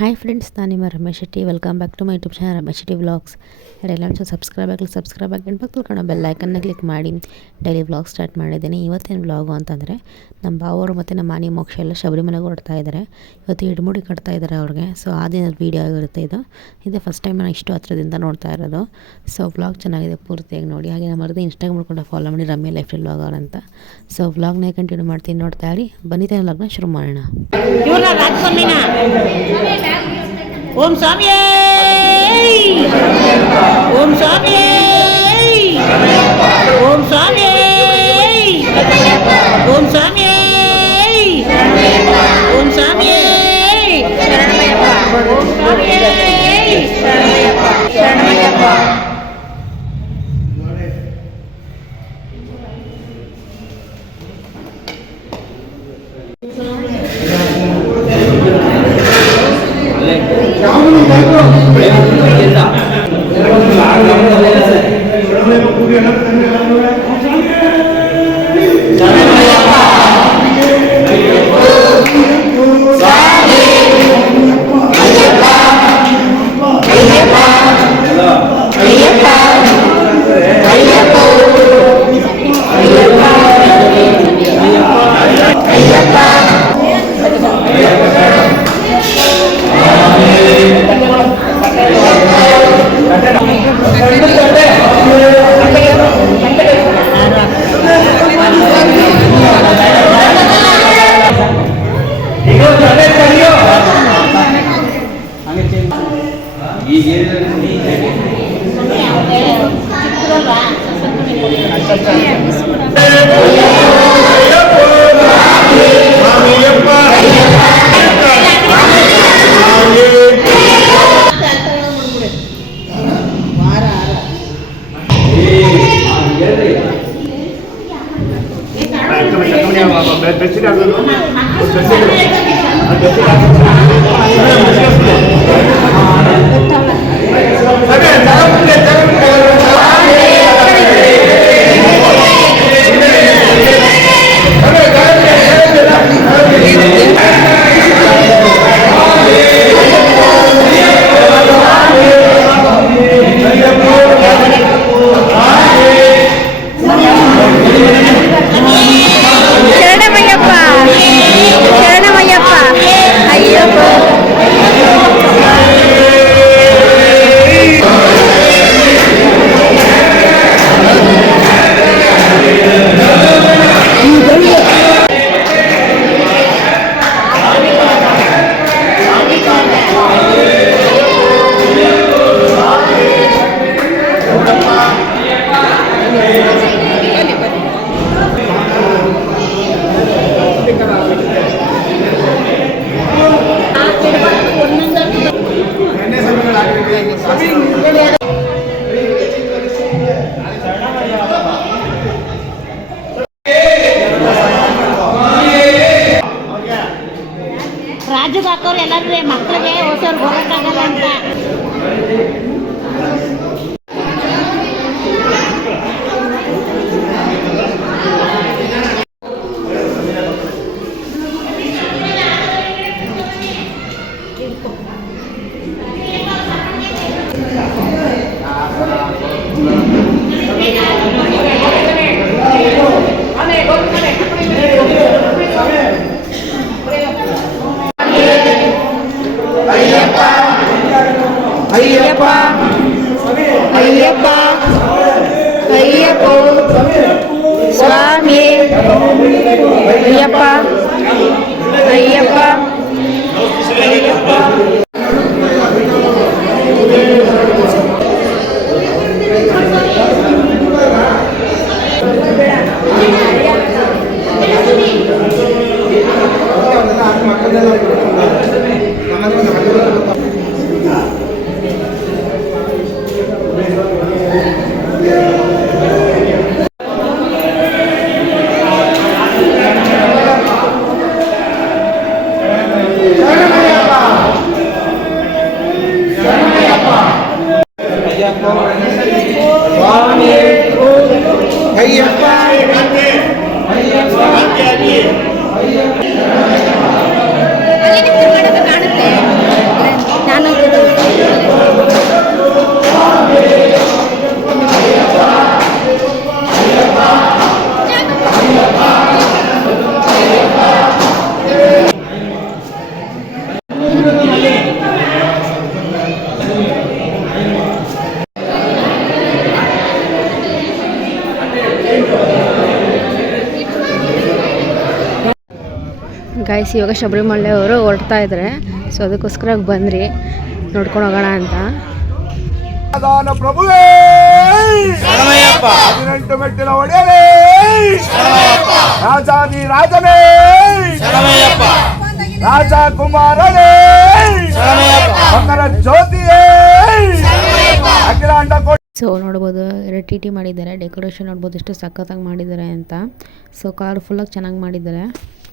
Hi friends, ನಾನು ನಿಮ್ಮ Ramesh Shetty welcome back to my YouTube channel Ramesh Shetty vlogs ಎಲ್ಲರೂ subscribe ಆಗಲಿ subscribe ಆಗಿ ಪಕ್ಕದಲ್ಲಿ ಬೆಲ್ ಐಕನ್ನ ಕ್ಲಿಕ್ ಮಾಡಿ. ಡೈಲಿ ವ್ಲಾಗ್ ಸ್ಟಾರ್ಟ್ ಮಾಡಿದ್ದೀನಿ. ಇವತ್ತೇನು ವ್ಲಾಗು ಅಂತಂದರೆ, ನಮ್ಮ ಬಾವರು ಮತ್ತು ನಮ್ಮ ಮಾನಿ ಮೋಕ್ಷ ಎಲ್ಲ ಶಬರಿಮಲೆಗೆ ಹೊಡ್ತಾ ಇದ್ದಾರೆ ಇವತ್ತು ಇಡ್ಮುಡಿ ಕಟ್ತಾ ಇದ್ದಾರೆ ಅವ್ರಿಗೆ. ಸೊ ಆ ದಿನದ ವೀಡಿಯೋ ಆಗಿರುತ್ತೆ ಇದು. ಇದು ಫಸ್ಟ್ ಟೈಮ್ ನಾನು ಇಷ್ಟು ಹತ್ರದಿಂದ ನೋಡ್ತಾ ಇರೋದು. ಸೊ ವ್ಲಾಗ್ ಚೆನ್ನಾಗಿದೆ ಪೂರ್ತಿಯಾಗಿ ನೋಡಿ. ಹಾಗೆ ನಮ್ಮ ಮರದ ಇನ್ಸ್ಟಾಗ್ರಾಮ್ ಕೂಡ ಫಾಲೋ ಮಾಡಿ, ರಮ್ಯ ಲೈಫ್ ವ್ಲಾಗರ್ ಅಂತ ಸೊ ವ್ಲಾಗ್ನೇ ಕಂಟಿನ್ಯೂ ಮಾಡ್ತೀನಿ ನೋಡ್ತಾ ಇರಿ. ಬನ್ನಿತೇನೆ ಲಗ್ನ ಶುರು ಮಾಡೋಣ. ஓம் சாமியே! ஓம் சாமியே! ஓம் சாமியே! ஓம் சாமியே! ஓம் சாமியே! ஓம் சாமியே! Dört tane సరే ধন্যবাদ ಗಾಯಸ್ ಇವಾಗ ಶಬರಿಮಲೆ ಅವರು ಹೊರಡ್ತಾ ಇದ್ದಾರೆ ಸೊ ಅದಕ್ಕೋಸ್ಕರ ಬಂದ್ರಿ. ನೋಡ್ಕೊಂಡು ಹೋಗೋಣ ಅಂತ. ಹದಿನೆಂಟು ಮೆಟ್ಟಿನ ಒಡೆಯಲೇ ರಾಜಾದಿ ರಾಜನೇ! ರಾಜ ಕುಮಾರನೇ! ಜ್ಯೋತಿಯೇ! ಅಖಿಲಾಂಡ ಸೊ ನೋಡ್ಬೋದು ಎರಡು ಟಿ ಟಿ ಮಾಡಿದ್ದಾರೆ ಡೆಕೋರೇಷನ್ ನೋಡ್ಬೋದು ಎಷ್ಟು ಸಖತ್ತಾಗಿ ಮಾಡಿದ್ದಾರೆ ಅಂತ. ಸೊ ಕಲರ್ಫುಲ್ಲಾಗಿ ಚೆನ್ನಾಗಿ ಮಾಡಿದ್ದಾರೆ.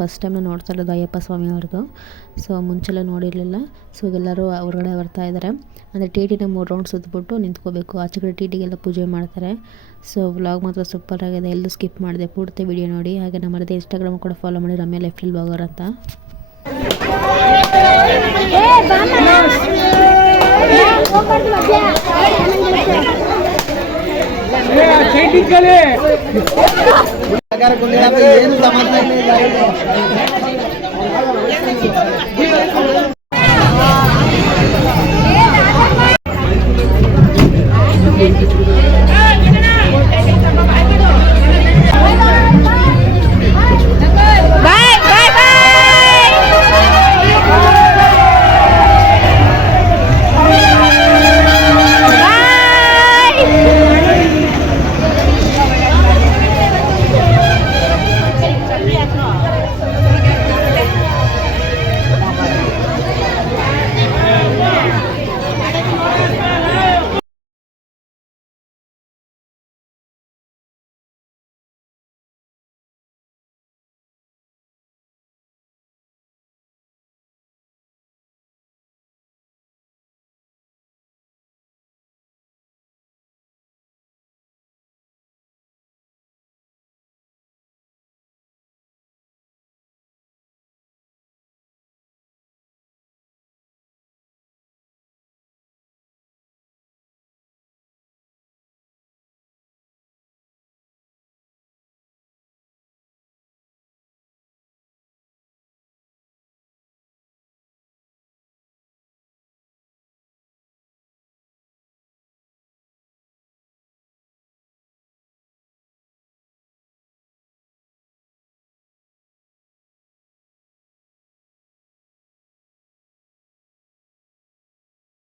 ಫಸ್ಟ್ ಟೈಮ್ ನೋಡ್ತಾ ಇರೋದು ಅಯ್ಯಪ್ಪ ಸ್ವಾಮಿ ಅವ್ರದ್ದು. ಸೊ ಮುಂಚೆಲ್ಲ ನೋಡಿರಲಿಲ್ಲ. ಸೊ ಎಲ್ಲರೂ ಹೊರಗಡೆ ಬರ್ತಾ ಇದ್ದಾರೆ ಅಂದರೆ ಟಿ ಟಿನ ಮೂರು ರೌಂಡ್ ಸುತ್ತಬಿಟ್ಟು ನಿಂತ್ಕೋಬೇಕು. ಆಚೆ ಕಡೆ ಟಿ ಟಿಗೆಲ್ಲ ಪೂಜೆ ಮಾಡ್ತಾರೆ. ಸೊ ವ್ಲಾಗ್ ಮಾತ್ರ ಸೂಪರ್ ಆಗಿದೆ. ಎಲ್ಲೂ ಸ್ಕಿಪ್ ಮಾಡಿದೆ. ಪೂರ್ತಿ ವಿಡಿಯೋ ನೋಡಿ. ಹಾಗೆ ನಮ್ಮದೇ ಇನ್ಸ್ಟಾಗ್ರಾಮ್ ಕೂಡ ಫಾಲೋ ಮಾಡಿ. ರಮ್ಯಾ ಲೆಫ್ಟಿಲ್ ಬ್ಲಾಗರ್ ಅಂತ. ಏನು చేయించాలి